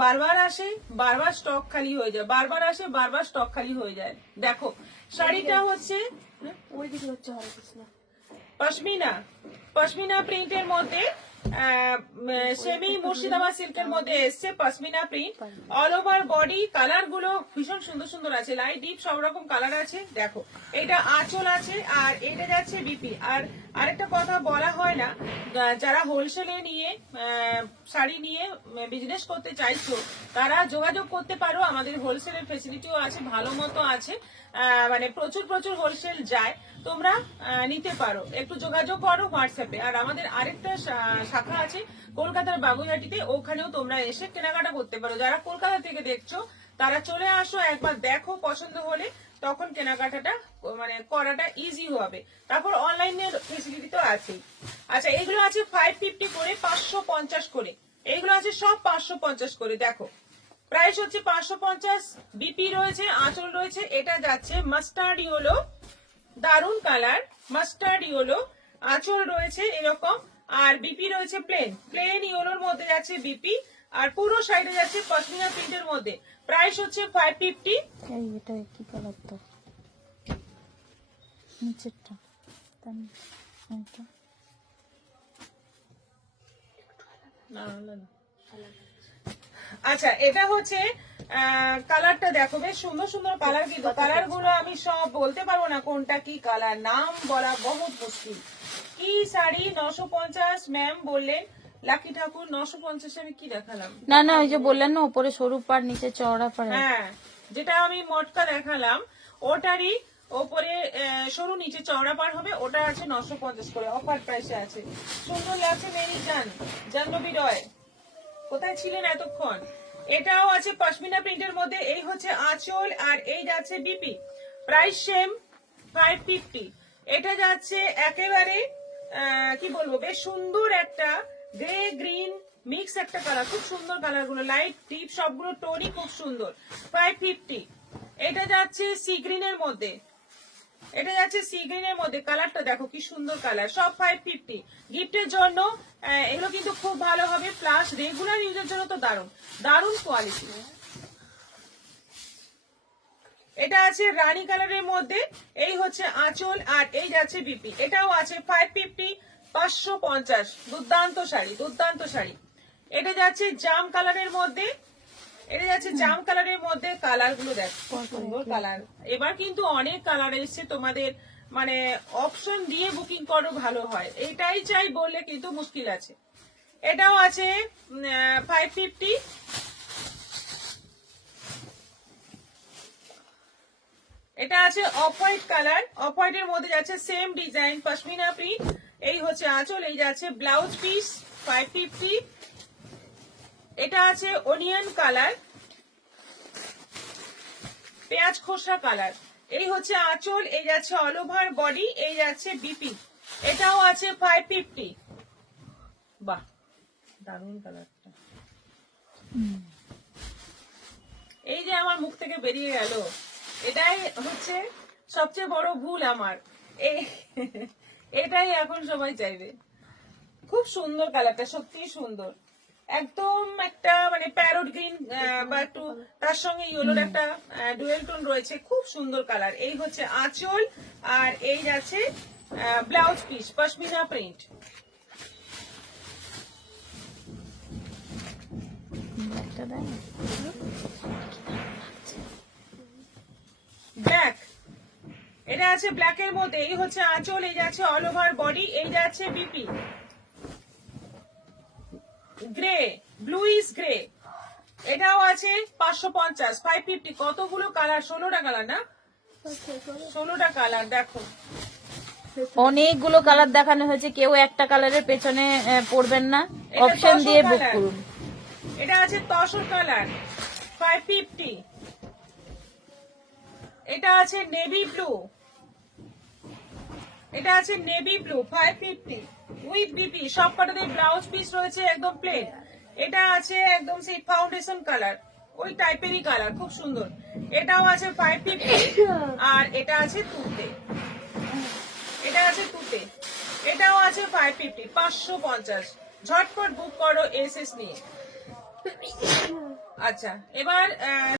বারবার আসে, বারবার স্টক খালি হয়ে যায়, বারবার আসে, বারবার স্টক খালি হয়ে যায়। দেখো শাড়িটা হচ্ছে ওইদিকে হচ্ছে হরে কৃষ্ণ। পশমিনা, পশমিনা প্রিন্টের মধ্যে সেমি মুর্শিদাবাদ সিল্কের মধ্যে এসছে pashmina print. All over body colour গুলো ভীষণ সুন্দর সুন্দর আছে, লাইট ডিপ সব রকম কালার আছে। দেখো এটা আঁচল আছে, আর এটা যাচ্ছে বিপি। আর আরেকটা কথা বলা হয় না, যারা হোলসেলে নিয়ে শাড়ি নিয়ে বিজনেস করতে চাইছো তারা যোগাযোগ করতে পারো, আমাদের হোলসেলের ফেসিলিটিও আছে, ভালো মতো আছে, মানে প্রচুর প্রচুর হোলসেল যায়, তোমরা নিতে পারো, একটু যোগাযোগ করো হোয়াটসঅ্যাপে। আর আমাদের আরেকটা শাখা আছে কলকাতার বাগুইহাটিতে, ওখানেও তোমরা এসে কেনাকাটা করতে পারো। যারা কলকাতা থেকে দেখছো তারা চলে আসো, একবার দেখো, পছন্দ হলে তখন কেনাকাটাটা মানে করাটা ইজি হবে। তারপর অনলাইনের ফেসিলিটি তো আছেই। আচ্ছা এগুলো আছে 550 করে, 550 করে, এইগুলো আছে সব 550 করে। দেখো প্রাইস হচ্ছে 550, বিপি রয়েছে, আঁচল রয়েছে। এটা যাচ্ছে মাস্টার্ড ইয়েলো, দারুন কালার, মাস্টার্ড ইয়েলো, আঁচল রয়েছে এরকম, আর বিপি রয়েছে প্লেন, প্লেন ইয়েলোর মধ্যে যাচ্ছে বিপি, আর পুরো সাইডে যাচ্ছে পশমিনা প্রিন্টের মধ্যে। প্রাইস হচ্ছে 550। এই এটা কি কালার তো নিচেরটা এটা না। আচ্ছা এটা হচ্ছে কালারটা দেখো, বেশ সুন্দর সুন্দর কালার, কিন্তু কালার গুলো আমি সব বলতে পারবো না কোনটা কি কালার, নাম বলা বহুত মুশকিল। কি শাড়ি 950 ম্যাম বললেন, লাকি ঠাকুর 950 আমি কি দেখালাম? না না ওই যে বললেন না উপরে সরু পাড় নিচে চওড়া পাড়। হ্যাঁ যেটা আমি মটকা দেখালাম ওটারই ওপরে সরু নিচে চওড়া পার হবে, ওটা আছে 950 করে, অফার প্রাইসে আছে। সুন্দর লাগছে মেরি জান, জাহ্নবী রয়, কোথায় ছিলেন এতক্ষণ? এটাও আছে পশমিনা প্রিন্টের মধ্যে, এই হচ্ছে আঁচল, আর এই যাচ্ছে বিপি। Price same 550। এটা যাচ্ছে একেবারে কি বলবো, বেশ সুন্দর একটা গ্রে গ্রিন মিক্স একটা কালার, খুব সুন্দর কালার গুলো, লাইট ডিপ সবগুলো টোনই খুব সুন্দর। 550। এটা যাচ্ছে সি গ্রিনের মধ্যে, এটা যাচ্ছে সি গ্রিনের মধ্যে, কালারটা দেখো কি সুন্দর কালার, সব 550। গিফটের জন্য এগুলো কিন্তু খুব ভালো হবে, প্লাস রেগুলার ইউজের জন্য তো দারুন দারুন কোয়ালিটি। এটা আছে রানী কালারের মধ্যে, এই হচ্ছে আঁচল, আর এই যাচ্ছে বিপি। এটাও আছে 550, 550। দুর্দান্ত শাড়ি, দুর্দান্ত শাড়ি। এটা যাচ্ছে জাম কালারের মধ্যে, এটা যাচ্ছে জাম কালারের মধ্যে, কালার গুলো দেখ খুব সুন্দর কালার। এবার কিন্তু অনেক কালার এসছে, তোমাদের মানে অপশন দিয়ে বুকিং করো ভালো হয়, এটাই চাই বললে কিন্তু মুশকিল আছে। এটাও আছে 550। এটা আছে অফ হোয়াইট কালার, অফ হোয়াইটের মধ্যে যাচ্ছে সেম ডিজাইন পশমিনা প্রিন্ট। এই হচ্ছে আঁচল, এই যাচ্ছে ব্লাউজ পিস 550। এটা আছে অনিয়ন কালার, পেঁয়াজ খোসা কালার, এই হচ্ছে আঁচল, এই যাচ্ছে অল ওভার বডি, এই যাচ্ছে বিপি। এটাও আছে 550। বাহ দারুন কালারটা, এই যে আমার মুখ থেকে বেরিয়ে গেল, এটাই হচ্ছে সবচেয়ে বড় ভুল আমার, এটাই এখন সবাই চাইবে। খুব সুন্দর কালারটা, সত্যি সুন্দর, একদম একটা মানে প্যারোট গ্রিন বা একটু তার সঙ্গে ইয়েলোর একটা ডুয়েল টোন রয়েছে, খুব সুন্দর কালার। এই হচ্ছে আঁচল, আর এই যাচ্ছে blouse piece pashmina print. Black, এটা আছে ব্ল্যাকের মধ্যে, এই হচ্ছে আঁচল, এই যাচ্ছে অল ওভার বডি, এই যাচ্ছে BP. Grey, blue is grey, এটাও আছে 550, 550। কতগুলো কালার, 16টা কালার না, 16টা কালার। দেখো অনেকগুলো কালার দেখানো হয়েছে, কেউ একটা কালারের পেছনে পড়বেন না, অপশন দিয়ে বুক করুন। এটা আছে তসর কালার 550। এটা আছে নেভি ব্লু, এটা আছে নেভি ব্লু 550 উইথ বিপি। সব কটাতে ব্লাউজ পিস রয়েছে একদম প্লেন। এটা আছে একদম সেই ফাউন্ডেশন কালার, ওই টাইপেরই কালার, খুব সুন্দর। এটাও আছে 550, আর এটা আছে তুতে, এটা আছে তুতে, এটাও আছে 550, 550। ঝটপট বুক করো এসএস নিয়ে। আচ্ছা, এবার